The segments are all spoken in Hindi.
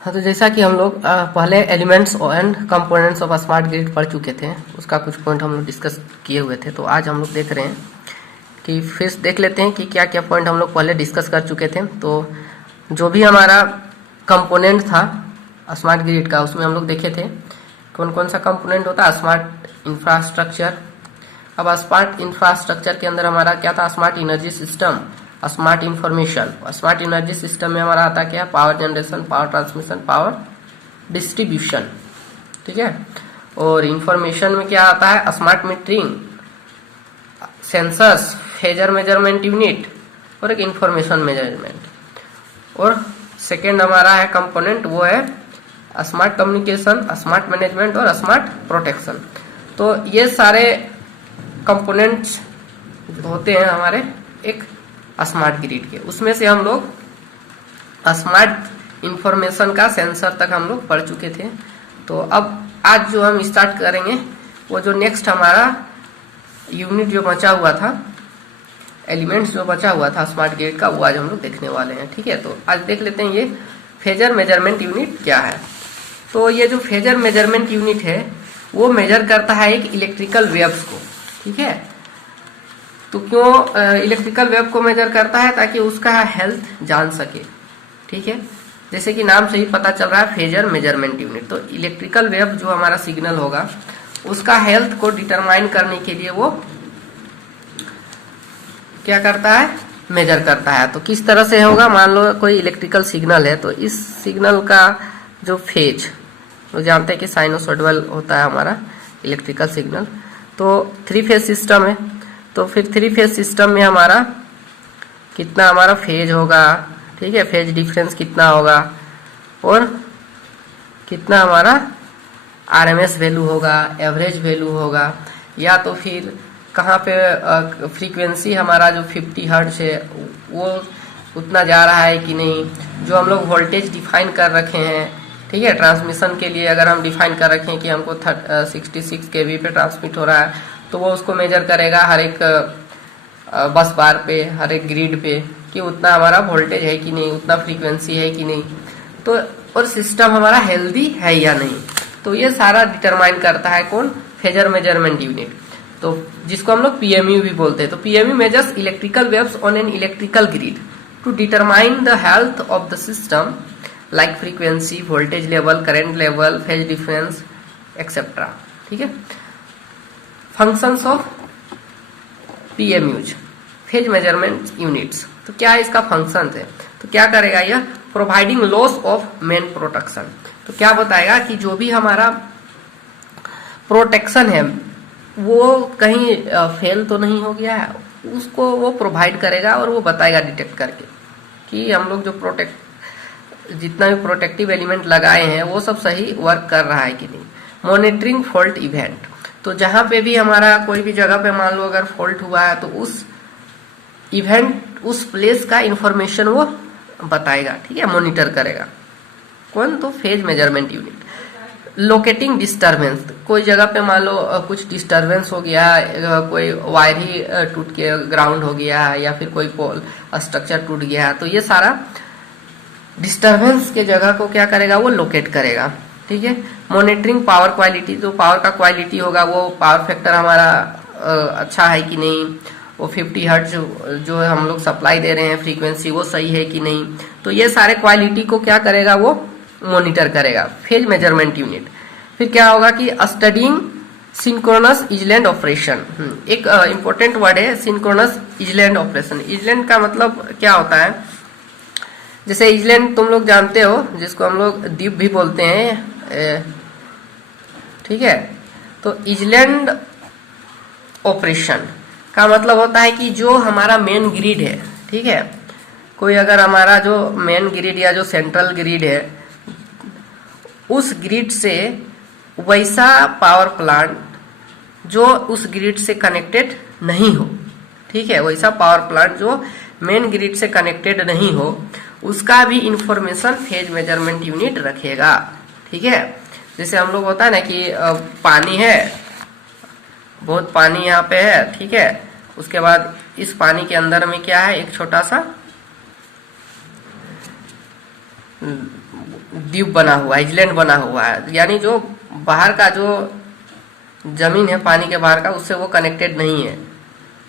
हाँ, तो जैसा कि हम लोग पहले elements and components of smart grid पढ़ चुके थे, उसका कुछ पॉइंट हम लोग डिस्कस किए हुए थे। तो आज हम लोग देख रहे हैं कि फिर देख लेते हैं कि क्या क्या पॉइंट हम लोग पहले डिस्कस कर चुके थे। तो जो भी हमारा कंपोनेंट था स्मार्ट ग्रिड का, उसमें हम लोग देखे थे कौन कौन सा कंपोनेंट होता है। Smart infrastructure. अब स्मार्ट इंफ्रास्ट्रक्चर के अंदर हमारा क्या था, smart energy system, smart information. Smart energy system में हमारा आता क्या, power generation, power transmission, power distribution, ठीक है। और इंफॉर्मेशन में क्या आता है, smart metering, sensors, phasor measurement unit और एक इंफॉर्मेशन मेजरमेंट। और सेकेंड हमारा है कंपोनेंट, वो है स्मार्ट कम्युनिकेशन, स्मार्ट मैनेजमेंट और स्मार्ट प्रोटेक्शन। तो ये सारे कंपोनेंट्स होते हैं हमारे एक स्मार्ट ग्रिड के। उसमें से हम लोग स्मार्ट इंफॉर्मेशन का सेंसर तक हम लोग पढ़ चुके थे। तो अब आज जो हम स्टार्ट करेंगे, वो जो नेक्स्ट हमारा यूनिट जो बचा हुआ था, एलिमेंट्स जो बचा हुआ था स्मार्ट ग्रिड का, वो आज हम लोग देखने वाले हैं, ठीक है। तो आज देख लेते हैं ये फेजर मेजरमेंट यूनिट क्या है। तो ये जो फेजर मेजरमेंट यूनिट है, वो मेजर करता है एक इलेक्ट्रिकल वेव्स को, ठीक है। तो क्यों इलेक्ट्रिकल वेव को मेजर करता है, ताकि उसका हेल्थ जान सके, ठीक है। जैसे कि नाम से ही पता चल रहा है फेजर मेजरमेंट यूनिट। तो इलेक्ट्रिकल वेव जो हमारा सिग्नल होगा, उसका हेल्थ को डिटरमाइन करने के लिए वो क्या करता है, मेजर करता है। तो किस तरह से होगा, मान लो कोई इलेक्ट्रिकल सिग्नल है, तो इस सिग्नल का जो फेज, तो जानते हैं कि साइनोसॉइडल होता है हमारा इलेक्ट्रिकल सिग्नल। तो 3 फेज सिस्टम है, तो फिर 3 फेज सिस्टम में हमारा कितना हमारा फेज होगा, ठीक है, फेज डिफरेंस कितना होगा, और कितना हमारा आरएमएस वैल्यू होगा, एवरेज वैल्यू होगा, या तो फिर कहाँ पे फ्रीक्वेंसी हमारा जो 50 हर्ट्ज है वो उतना जा रहा है कि नहीं, जो हम लोग वोल्टेज डिफाइन कर रखे हैं, ठीक है। ट्रांसमिशन के लिए अगर हम डिफाइन कर रखे हैं कि हमको 66 kV पे ट्रांसमिट हो रहा है, तो वो उसको मेजर करेगा हर एक बस बार पे, हर एक ग्रिड पे, कि उतना हमारा वोल्टेज है कि नहीं, उतना फ्रीक्वेंसी है कि नहीं, तो और सिस्टम हमारा हेल्दी है या नहीं। तो ये सारा डिटरमाइन करता है कौन, फेजर मेजरमेंट यूनिट, तो जिसको हम लोग पीएमयू भी बोलते हैं। तो PMU measures electrical waves on an electrical grid to determine the health of the system like frequency, voltage level, current level, phase difference etcetera, ठीक है। Functions of PMUs, phase measurement units. तो क्या है इसका फंक्शन है, तो क्या करेगा यह, providing loss of main protection. तो क्या बताएगा कि जो भी हमारा प्रोटेक्शन है वो कहीं फेल तो नहीं हो गया है, उसको वो प्रोवाइड करेगा और वो बताएगा डिटेक्ट करके कि हम लोग जो जितना भी प्रोटेक्टिव एलिमेंट लगाए हैं वो सब सही वर्क कर रहा है कि नहीं। मॉनिटरिंग फॉल्ट इवेंट, तो जहां पे भी हमारा कोई भी जगह पे मान लो अगर फॉल्ट हुआ है, तो उस इवेंट, उस प्लेस का इंफॉर्मेशन वो बताएगा, ठीक है, मॉनिटर करेगा कौन, तो phase measurement unit. Locating disturbance, कोई जगह पे मान लो कुछ डिस्टरबेंस हो गया, कोई वायर ही टूट के ग्राउंड हो गया, या फिर कोई पोल स्ट्रक्चर टूट गया, तो ये सारा डिस्टरबेंस के जगह को क्या करेगा, वो लोकेट करेगा, ठीक है। मॉनिटरिंग पावर क्वालिटी, जो पावर का क्वालिटी होगा, वो पावर फैक्टर हमारा अच्छा है कि नहीं, वो 50 हर्ट्ज जो हम लोग सप्लाई दे रहे हैं फ्रीक्वेंसी, वो सही है कि नहीं। तो ये सारे क्वालिटी को क्या करेगा, वो मॉनिटर करेगा फेज मेजरमेंट यूनिट। फिर क्या होगा कि स्टडीइंग सिंक्रोनस इजलैंड ऑपरेशन, एक इंपॉर्टेंट वर्ड है सिंक्रोनस इजलैंड ऑपरेशन। इजलैंड का मतलब क्या होता है, जैसे इजलैंड तुम लोग जानते हो, जिसको हम लोग द्वीप भी बोलते हैं, ठीक है। तो इजलैंड ऑपरेशन का मतलब होता है कि जो हमारा मेन ग्रिड है, ठीक है, कोई अगर हमारा जो मेन ग्रिड या जो सेंट्रल ग्रिड है, उस ग्रिड से वैसा पावर प्लांट जो उस ग्रिड से कनेक्टेड नहीं हो, ठीक है, वैसा पावर प्लांट जो मेन ग्रिड से कनेक्टेड नहीं हो, उसका भी इंफॉर्मेशन फेज मेजरमेंट यूनिट रखेगा, ठीक है। जैसे हम लोग होता है ना कि पानी है, बहुत पानी यहाँ पे है, ठीक है, उसके बाद इस पानी के अंदर में क्या है, एक छोटा सा द्वीप बना हुआ है, आइलैंड बना हुआ है, यानी जो बाहर का जो जमीन है पानी के बाहर का, उससे वो कनेक्टेड नहीं है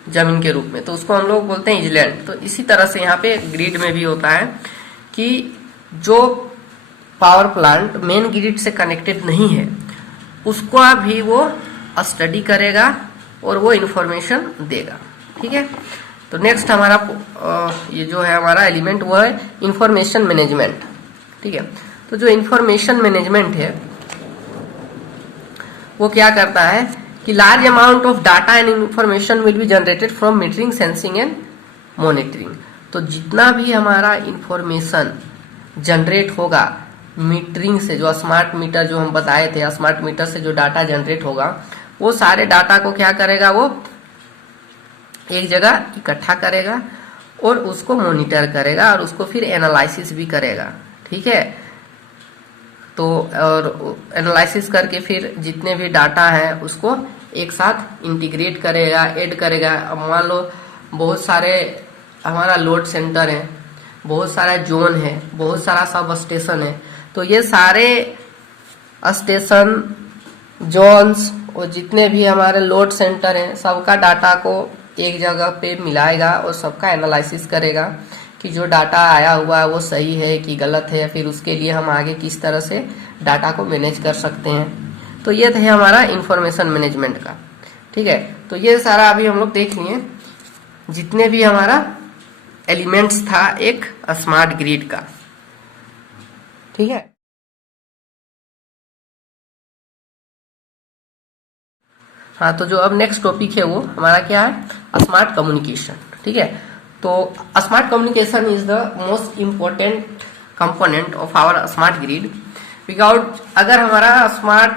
जमीन के रूप में, तो उसको हम लोग बोलते हैं आइलैंड। तो इसी तरह से यहाँ पे ग्रिड में भी होता है कि जो पावर प्लांट मेन ग्रिड से कनेक्टेड नहीं है उसको भी वो स्टडी करेगा और वो इंफॉर्मेशन देगा। ठीक है, तो नेक्स्ट हमारा ये जो है हमारा एलिमेंट वो है इंफॉर्मेशन मैनेजमेंट। ठीक है, तो जो इंफॉर्मेशन मैनेजमेंट है वो क्या करता है कि large amount of data and information will be generated from metering, sensing and monitoring. तो जितना भी हमारा इंफॉर्मेशन जनरेट होगा मीटरिंग से, जो स्मार्ट मीटर जो हम बताए थे, स्मार्ट मीटर से जो डाटा जनरेट होगा वो सारे डाटा को क्या करेगा, वो एक जगह इकट्ठा करेगा और उसको मॉनिटर करेगा और उसको फिर एनालिसिस भी करेगा। ठीक है, तो और एनालिसिस करके फिर जितने भी डाटा है उसको एक साथ इंटीग्रेट करेगा, ऐड करेगा। अब मान लो बहुत सारे हमारा लोड सेंटर है, बहुत सारा जोन है, बहुत सारा सब स्टेशन है, तो ये सारे स्टेशन, जोन्स और जितने भी हमारे लोड सेंटर हैं सबका डाटा को एक जगह पे मिलाएगा और सबका एनालिसिस करेगा कि जो डाटा आया हुआ है वो सही है कि गलत है, फिर उसके लिए हम आगे किस तरह से डाटा को मैनेज कर सकते हैं। तो ये थे हमारा इंफॉर्मेशन मैनेजमेंट का। ठीक है, तो ये सारा अभी हम लोग देख लिए जितने भी हमारा एलिमेंट्स था एक स्मार्ट ग्रिड का। ठीक है, हाँ, तो जो अब नेक्स्ट टॉपिक है वो हमारा क्या है, स्मार्ट कम्युनिकेशन। ठीक है, तो smart communication is the most important component of our smart grid. Without, अगर हमारा स्मार्ट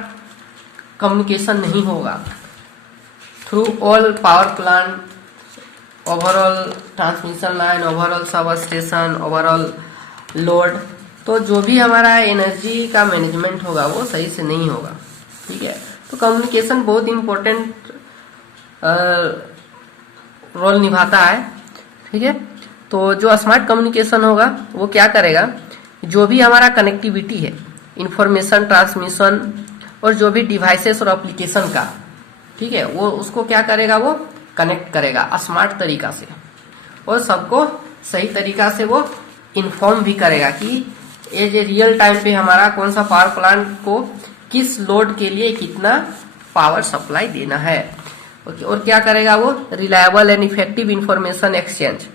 कम्युनिकेशन नहीं होगा through all power plant, overall transmission line, overall substation, overall load, तो जो भी हमारा एनर्जी का मैनेजमेंट होगा वो सही से नहीं होगा। ठीक है, तो कम्युनिकेशन बहुत इम्पोर्टेंट रोल निभाता है। ठीक है, तो जो स्मार्ट कम्युनिकेशन होगा वो क्या करेगा, जो भी हमारा कनेक्टिविटी है, इंफॉर्मेशन ट्रांसमिशन और जो भी डिवाइसेस और एप्लीकेशन का, ठीक है, वो उसको क्या करेगा, वो कनेक्ट करेगा स्मार्ट तरीका से और सबको सही तरीका से वो इन्फॉर्म भी करेगा कि एज ए रियल टाइम पे हमारा कौन सा पावर प्लांट को किस लोड के लिए कितना पावर सप्लाई देना है। और क्या करेगा वो, reliable and effective information exchange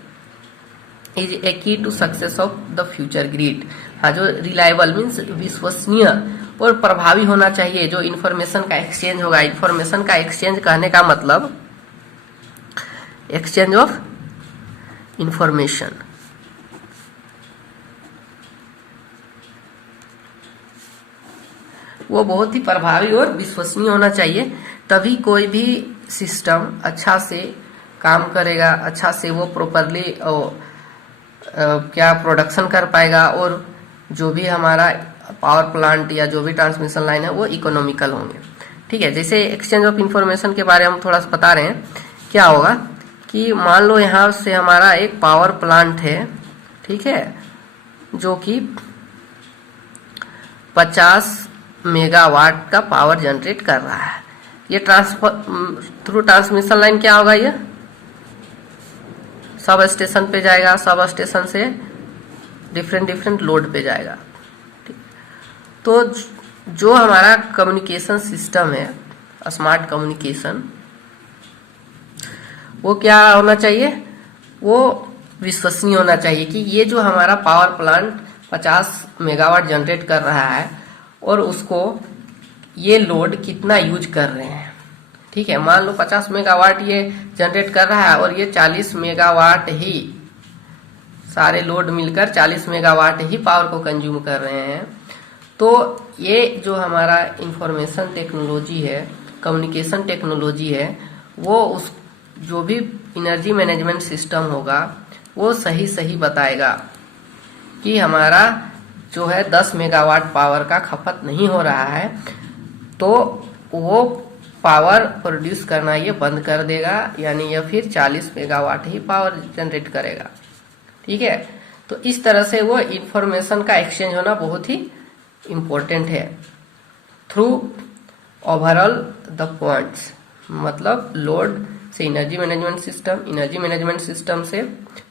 is a key to success of the future grid. हाँ, जो रिलायबल मीन्स विश्वसनीय और प्रभावी होना चाहिए जो इंफॉर्मेशन का एक्सचेंज होगा। इंफॉर्मेशन का एक्सचेंज कहने का मतलब एक्सचेंज ऑफ इंफॉर्मेशन, वो बहुत ही प्रभावी और विश्वसनीय होना चाहिए, तभी कोई भी सिस्टम अच्छा से काम करेगा, अच्छा से वो प्रॉपरली क्या प्रोडक्शन कर पाएगा और जो भी हमारा पावर प्लांट या जो भी ट्रांसमिशन लाइन है वो इकोनॉमिकल होंगे। ठीक है, जैसे एक्सचेंज ऑफ इंफॉर्मेशन के बारे में हम थोड़ा सा बता रहे हैं। क्या होगा कि मान लो यहाँ से हमारा एक पावर प्लांट है, ठीक है, जो कि 50 मेगावाट का पावर जनरेट कर रहा है। ये थ्रू ट्रांसमिशन लाइन क्या होगा, ये सब स्टेशन पे जाएगा, सब स्टेशन से डिफरेंट लोड पे जाएगा। तो जो हमारा कम्युनिकेशन सिस्टम है स्मार्ट कम्युनिकेशन, वो क्या होना चाहिए, वो विश्वसनीय होना चाहिए कि ये जो हमारा पावर प्लांट 50 मेगावाट जनरेट कर रहा है और उसको ये लोड कितना यूज कर रहे हैं। ठीक है, मान लो 50 मेगावाट ये जनरेट कर रहा है और ये 40 मेगावाट ही, सारे लोड मिलकर 40 मेगावाट ही पावर को कंज्यूम कर रहे हैं। तो ये जो हमारा इंफॉर्मेशन टेक्नोलॉजी है, कम्युनिकेशन टेक्नोलॉजी है, वो उस जो भी एनर्जी मैनेजमेंट सिस्टम होगा वो सही बताएगा कि हमारा जो है 10 मेगावाट पावर का खपत नहीं हो रहा है, तो वो पावर प्रोड्यूस करना ये बंद कर देगा, यानी ये फिर 40 मेगावाट ही पावर जनरेट करेगा। ठीक है, तो इस तरह से वो इंफॉर्मेशन का एक्सचेंज होना बहुत ही इम्पोर्टेंट है। थ्रू ओवरऑल द पॉइंट्स, मतलब लोड से energy management system, energy management system से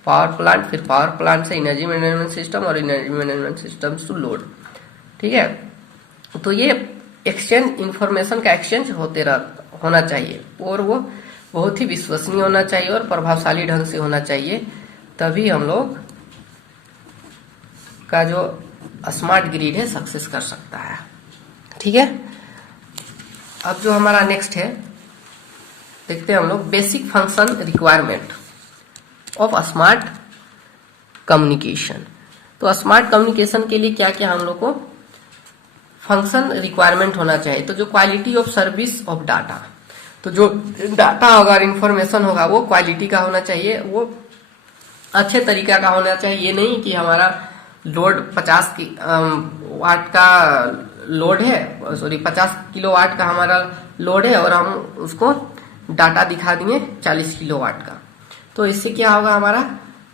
पावर प्लांट, फिर पावर प्लांट से एनर्जी मैनेजमेंट सिस्टम और energy management system to load. ठीक है, तो ये एक्सचेंज, इंफॉर्मेशन का एक्सचेंज होना चाहिए और वो बहुत ही विश्वसनीय होना चाहिए और प्रभावशाली ढंग से होना चाहिए, तभी हम लोग का जो स्मार्ट ग्रिड है सक्सेस कर सकता है। ठीक है, अब जो हमारा नेक्स्ट है देखते हैं हम लोग, basic function requirement of smart communication. तो स्मार्ट कम्युनिकेशन के लिए क्या क्या हम लोग को फंक्शन रिक्वायरमेंट होना चाहिए। तो जो quality of service of data, तो जो डाटा होगा, इंफॉर्मेशन होगा, वो क्वालिटी का होना चाहिए, वो अच्छे तरीका का होना चाहिए। ये नहीं कि हमारा लोड 50 वाट का लोड है, 50 किलो वाट का हमारा लोड है और हम उसको डाटा दिखा दिए 40 किलो वाट का, तो इससे क्या होगा, हमारा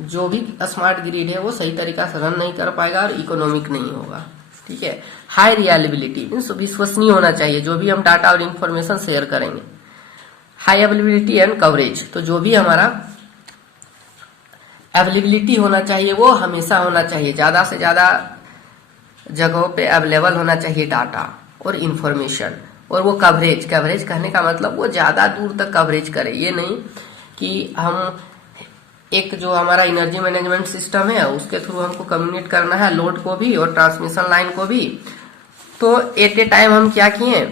जो भी स्मार्ट ग्रिड है वो सही तरीका से रन नहीं कर पाएगा और इकोनॉमिक नहीं होगा। ठीक है, हाई रिलायबिलिटी मीन्स विश्वसनीय होना चाहिए जो भी हम डाटा और इंफॉर्मेशन शेयर करेंगे। हाई अवेलेबिलिटी एंड कवरेज, तो जो भी हमारा अवेलेबिलिटी होना चाहिए वो हमेशा होना चाहिए, ज्यादा से ज्यादा जगहों पे अवेलेबल होना चाहिए डाटा और इंफॉर्मेशन। और वो कवरेज कहने का मतलब वो ज्यादा दूर तक कवरेज करे, ये नहीं कि हम एक जो हमारा एनर्जी मैनेजमेंट सिस्टम है उसके थ्रू हमको कम्युनिकेट करना है लोड को भी और ट्रांसमिशन लाइन को भी, तो एट ए टाइम हम क्या किए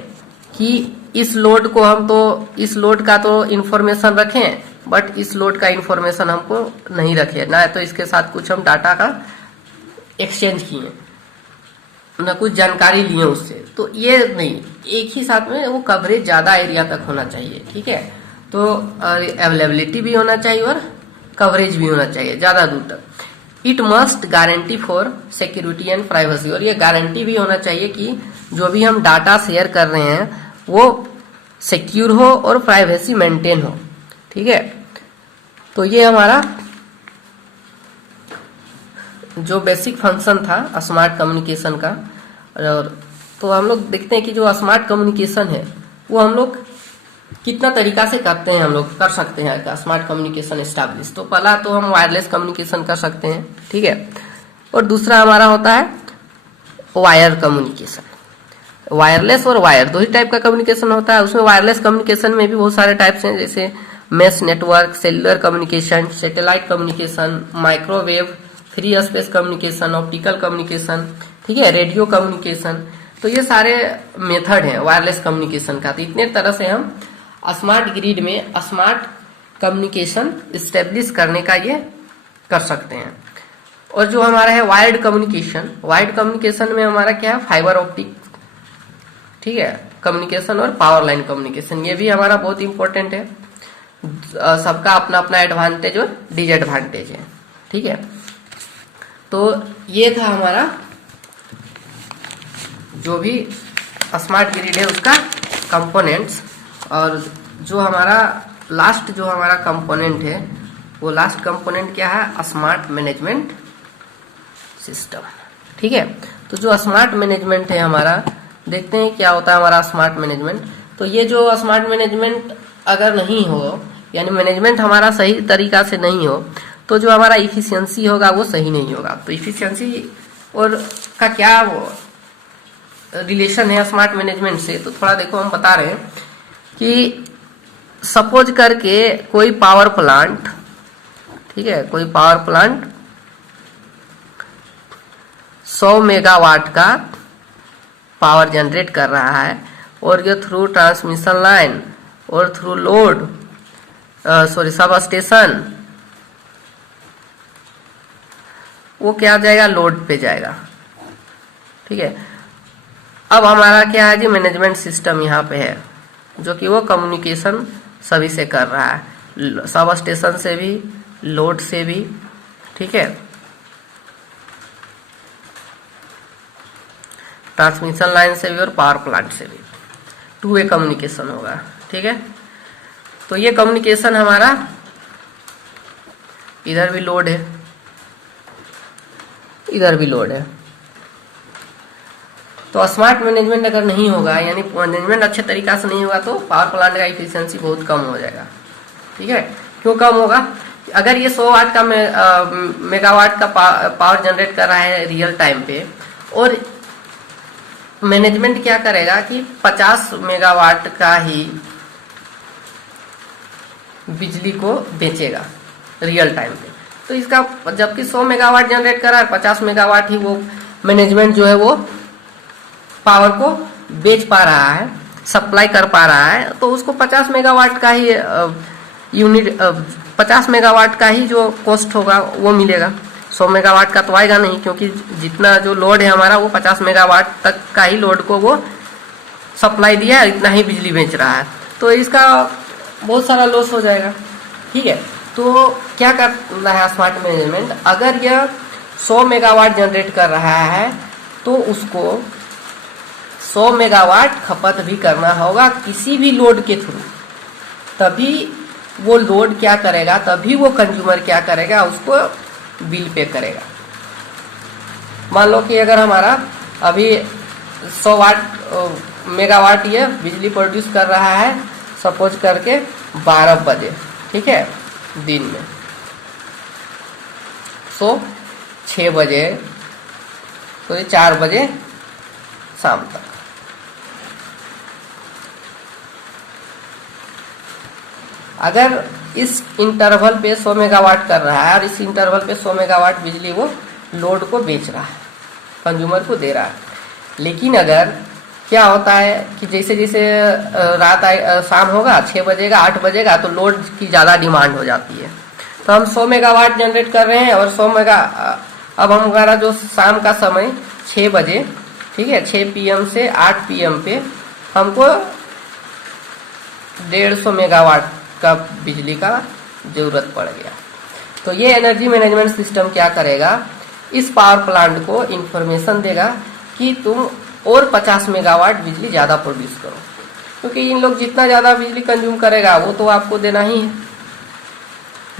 कि इस लोड को हम तो इस लोड का तो इंफॉर्मेशन रखें, बट इस लोड का इंफॉर्मेशन हमको नहीं रखे ना, तो इसके साथ कुछ हम डाटा का एक्सचेंज किए ना, कुछ जानकारी लिए उससे, तो ये नहीं, एक ही साथ में वो कवरेज ज्यादा एरिया तक होना चाहिए। ठीक है, तो अवेलेबिलिटी भी होना चाहिए और कवरेज भी होना चाहिए ज्यादा दूर तक। It must guarantee for security and privacy, और ये गारंटी भी होना चाहिए कि जो भी हम डाटा शेयर कर रहे हैं वो सिक्योर हो और प्राइवेसी मेंटेन हो। ठीक है, तो ये हमारा जो बेसिक फंक्शन था स्मार्ट कम्युनिकेशन का। और तो हम लोग देखते हैं कि जो स्मार्ट कम्युनिकेशन है वो हम लोग कितना तरीका से करते हैं, हम लोग कर सकते हैं स्मार्ट कम्युनिकेशन एस्टैब्लिश। तो पहला तो हम वायरलेस कम्युनिकेशन कर सकते हैं। ठीक है, और दूसरा हमारा होता है वायर कम्युनिकेशन। वायरलेस और वायर दो ही टाइप का कम्युनिकेशन होता है। उसमें वायरलेस कम्युनिकेशन में भी बहुत सारे टाइप्स हैं, जैसे mesh network, cellular communication, satellite communication, microwave, free space communication, optical communication, ठीक है, रेडियो कम्युनिकेशन। तो ये सारे मेथड हैं वायरलेस कम्युनिकेशन का। तो इतने तरह से हम स्मार्ट ग्रिड में स्मार्ट कम्युनिकेशन इस्टेब्लिश करने का ये कर सकते हैं। और जो हमारा है वायर्ड कम्युनिकेशन में हमारा क्या है, फाइबर ऑप्टिक, ठीक है, कम्युनिकेशन और पावर लाइन कम्युनिकेशन, ये भी हमारा बहुत इंपॉर्टेंट है। सबका अपना अपना एडवांटेज और डिसएडवांटेज है। ठीक है, तो ये था हमारा जो भी स्मार्ट ग्रिड है उसका कंपोनेंट्स। और जो हमारा लास्ट जो हमारा कंपोनेंट है वो लास्ट कंपोनेंट क्या है, स्मार्ट मैनेजमेंट सिस्टम। ठीक है, तो जो स्मार्ट मैनेजमेंट है हमारा, देखते हैं क्या होता है हमारा स्मार्ट मैनेजमेंट। तो ये जो स्मार्ट मैनेजमेंट अगर नहीं हो, यानी मैनेजमेंट हमारा सही तरीका से नहीं हो, तो जो हमारा इफिशियंसी होगा वो सही नहीं होगा। तो इफिशियंसी और का क्या रिलेशन है स्मार्ट मैनेजमेंट से, तो थोड़ा देखो हम बता रहे हैं कि सपोज करके कोई पावर प्लांट, ठीक है, कोई पावर प्लांट 100 मेगावाट का पावर जनरेट कर रहा है और ये थ्रू ट्रांसमिशन लाइन और थ्रू लोड सब स्टेशन वो क्या जाएगा, लोड पे जाएगा। ठीक है, अब हमारा क्या है जी, मैनेजमेंट सिस्टम यहाँ पे है जो कि वो कम्युनिकेशन सभी से कर रहा है, सब स्टेशन से भी, लोड से भी। ठीक है, ट्रांसमिशन लाइन से भी और पावर प्लांट से भी, टू वे कम्युनिकेशन होगा। ठीक है, तो ये कम्युनिकेशन हमारा, इधर भी लोड है, इधर भी लोड है, तो स्मार्ट मैनेजमेंट अगर नहीं होगा, यानी मैनेजमेंट अच्छे तरीका से नहीं होगा, तो पावर प्लांट का इफिशियंसी बहुत कम हो जाएगा। ठीक है, क्यों कम होगा? अगर ये 100 वाट का मेगावाट का पावर जनरेट कर रहा है रियल टाइम पे, और मैनेजमेंट क्या करेगा कि 50 मेगावाट का ही बिजली को बेचेगा रियल टाइम पे, तो इसका जबकि 100 मेगावाट जनरेट कर रहा है, 50 मेगावाट ही वो मैनेजमेंट जो है वो पावर को बेच पा रहा है, सप्लाई कर पा रहा है, तो उसको 50 मेगावाट का ही यूनिट 50 मेगावाट का ही जो कॉस्ट होगा वो मिलेगा। 100 मेगावाट का तो आएगा नहीं, क्योंकि जितना जो लोड है हमारा वो 50 मेगावाट तक का ही लोड को वो सप्लाई दिया है, इतना ही बिजली बेच रहा है, तो इसका बहुत सारा लॉस हो जाएगा। ठीक है, तो क्या करना है स्मार्ट मैनेजमेंट? अगर यह 100 मेगावाट जनरेट कर रहा है तो उसको 100 मेगावाट खपत भी करना होगा किसी भी लोड के थ्रू, तभी वो लोड क्या करेगा, तभी वो कंज्यूमर क्या करेगा, उसको बिल पे करेगा। मान लो कि अगर हमारा अभी 100 मेगावाट ये बिजली प्रोड्यूस कर रहा है, सपोज करके 12 बजे, ठीक है, दिन में, 6 बजे, तो 4 बजे शाम तक। अगर इस इंटरवल पे 100 मेगावाट कर रहा है और इस इंटरवल पे 100 मेगावाट बिजली वो लोड को बेच रहा है, कंज्यूमर को दे रहा है, लेकिन अगर क्या होता है कि जैसे जैसे रात शाम होगा, 6 बजेगा, 8 बजेगा, तो लोड की ज़्यादा डिमांड हो जाती है, तो हम 100 मेगावाट जनरेट कर रहे हैं और 100 मेगा अब हमारा जो शाम का समय 6 बजे, ठीक है, 6 PM से 8 PM पे हमको 150 मेगावाट का बिजली का जरूरत पड़ गया। तो ये एनर्जी मैनेजमेंट सिस्टम क्या करेगा, इस पावर प्लांट को इंफॉर्मेशन देगा कि तुम और 50 मेगावाट बिजली ज़्यादा प्रोड्यूस करो, क्योंकि इन लोग जितना ज़्यादा बिजली कंज्यूम करेगा वो तो आपको देना ही है,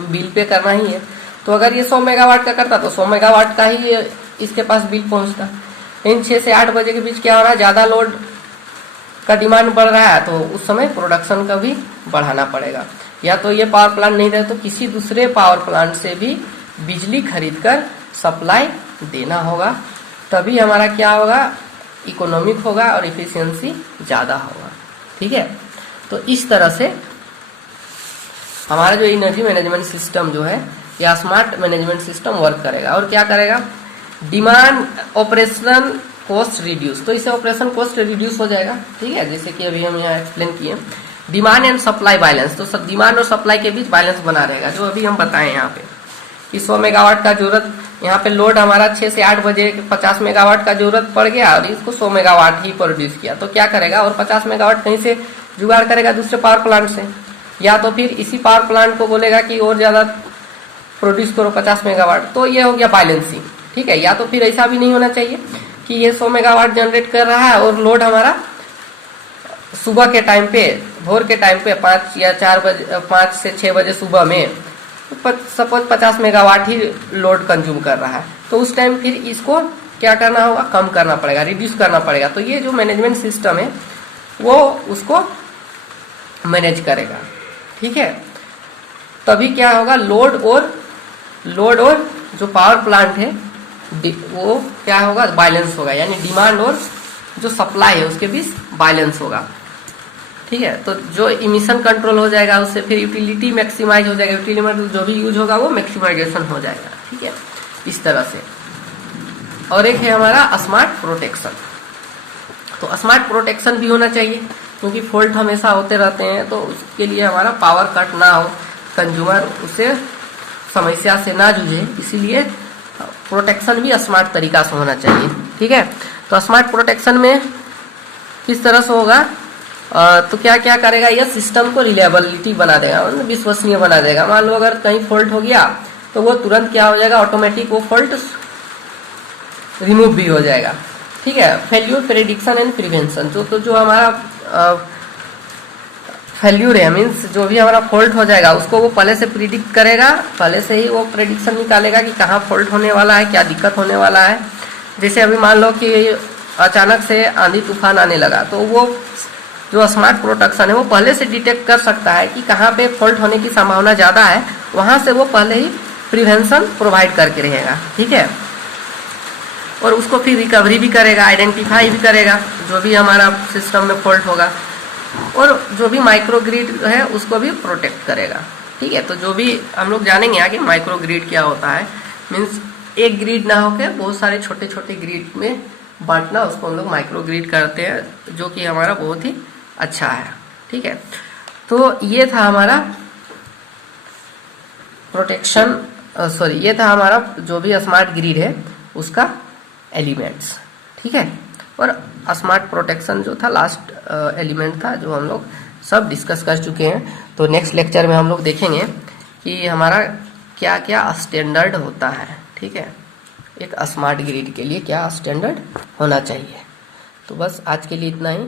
बिल पे करना ही है। तो अगर ये 100 मेगावाट का करता तो 100 मेगावाट का ही इसके पास बिल पहुंचता। इन 6 से 8 बजे के बीच क्या हो रहा है, ज़्यादा लोड का डिमांड बढ़ रहा है, तो उस समय प्रोडक्शन का भी बढ़ाना पड़ेगा, या तो ये पावर प्लांट नहीं रहे तो किसी दूसरे पावर प्लांट से भी बिजली खरीद कर सप्लाई देना होगा, तभी हमारा क्या होगा, इकोनॉमिक होगा और इफिशियंसी ज़्यादा होगा। ठीक है, तो इस तरह से हमारा जो एनर्जी मैनेजमेंट सिस्टम जो है या स्मार्ट मैनेजमेंट सिस्टम वर्क करेगा। और क्या करेगा, डिमांड ऑपरेशन कॉस्ट रिड्यूस, तो इससे ऑपरेशन कॉस्ट रिड्यूस हो जाएगा। ठीक है, जैसे कि अभी हम यहाँ एक्सप्लेन किए, डिमांड एंड सप्लाई बैलेंस, तो डिमांड और सप्लाई के बीच बैलेंस बना रहेगा, जो अभी हम बताएं यहाँ पे कि 100 मेगावाट का जरूरत, यहाँ पे लोड हमारा 6 से 8 बजे 50 मेगावाट का जरूरत पड़ गया और इसको 100 मेगावाट ही प्रोड्यूस किया, तो क्या करेगा, और 50 मेगावाट कहीं से जुगाड़ करेगा दूसरे पावर प्लांट से, या तो फिर इसी पावर प्लांट को बोलेगा कि और ज्यादा प्रोड्यूस करो 50 मेगावाट, तो ये हो गया बैलेंसिंग। ठीक है, या तो फिर ऐसा भी नहीं होना चाहिए कि ये 100 मेगावाट जनरेट कर रहा है और लोड हमारा सुबह के टाइम पे, भोर के टाइम पे 5 या 4 बजे, 5 से 6 बजे सुबह में सपोज 50 मेगावाट ही लोड कंज्यूम कर रहा है, तो उस टाइम फिर इसको क्या करना होगा, कम करना पड़ेगा, रिड्यूस करना पड़ेगा। तो ये जो मैनेजमेंट सिस्टम है वो उसको मैनेज करेगा। ठीक है, तभी क्या होगा, लोड और जो पावर प्लांट है वो क्या होगा, बैलेंस होगा, यानी डिमांड और जो सप्लाई है उसके बीच बैलेंस होगा। ठीक है, तो जो इमिशन कंट्रोल हो जाएगा, उससे फिर यूटिलिटी मैक्सिमाइज हो जाएगा, यूटिलिटी में जो भी यूज होगा वो मैक्सिमाइजेशन हो जाएगा। ठीक है, इस तरह से। और एक है हमारा स्मार्ट प्रोटेक्शन, तो स्मार्ट प्रोटेक्शन भी होना चाहिए, क्योंकि फॉल्ट हमेशा होते रहते हैं, तो उसके लिए हमारा पावर कट ना हो, कंज्यूमर उसे समस्या से ना जूझे, इसीलिए प्रोटेक्शन भी स्मार्ट तरीका से होना चाहिए। ठीक है, तो स्मार्ट प्रोटेक्शन में किस तरह से होगा, तो क्या क्या करेगा, यह सिस्टम को रिलायबिलिटी बना देगा, विश्वसनीय बना देगा। मान लो अगर कहीं फॉल्ट हो गया तो वो तुरंत क्या हो जाएगा, ऑटोमेटिक वो फॉल्ट रिमूव भी हो जाएगा। ठीक है, फेल्यूर प्रेडिक्शन एंड प्रिवेंशन, जो हमारा फेल्यूर है, मीन्स जो भी हमारा फॉल्ट हो जाएगा उसको वो पहले से प्रिडिक्ट करेगा, पहले से ही वो प्रेडिक्शन निकालेगा कि कहाँ फॉल्ट होने वाला है, क्या दिक्कत होने वाला है। जैसे अभी मान लो कि अचानक से आंधी तूफान आने लगा, तो वो जो स्मार्ट प्रोटेक्शन है वो पहले से डिटेक्ट कर सकता है कि कहाँ पे फॉल्ट होने की संभावना ज़्यादा है, वहाँ से वो पहले ही प्रिवेंशन प्रोवाइड करके रहेगा। ठीक है, और उसको फिर रिकवरी भी करेगा, आइडेंटिफाई भी करेगा जो भी हमारा सिस्टम में फॉल्ट होगा, और जो भी माइक्रो ग्रिड है उसको भी प्रोटेक्ट करेगा। ठीक है, तो जो भी हम लोग जानेंगे आगे माइक्रो ग्रिड क्या होता है, मीन्स एक ग्रिड ना होकर बहुत सारे छोटे छोटे ग्रिड में बांटना, उसको हम लोग माइक्रो ग्रिड करते हैं, जो कि हमारा बहुत ही अच्छा है। ठीक है, तो ये था हमारा प्रोटेक्शन, सॉरी ये था हमारा जो भी स्मार्ट ग्रिड है उसका एलिमेंट्स। ठीक है, और स्मार्ट प्रोटेक्शन जो था लास्ट एलिमेंट था जो हम लोग सब डिस्कस कर चुके हैं। तो नेक्स्ट लेक्चर में हम लोग देखेंगे कि हमारा क्या क्या स्टैंडर्ड होता है। ठीक है, एक स्मार्ट ग्रिड के लिए क्या स्टैंडर्ड होना चाहिए। तो बस आज के लिए इतना ही।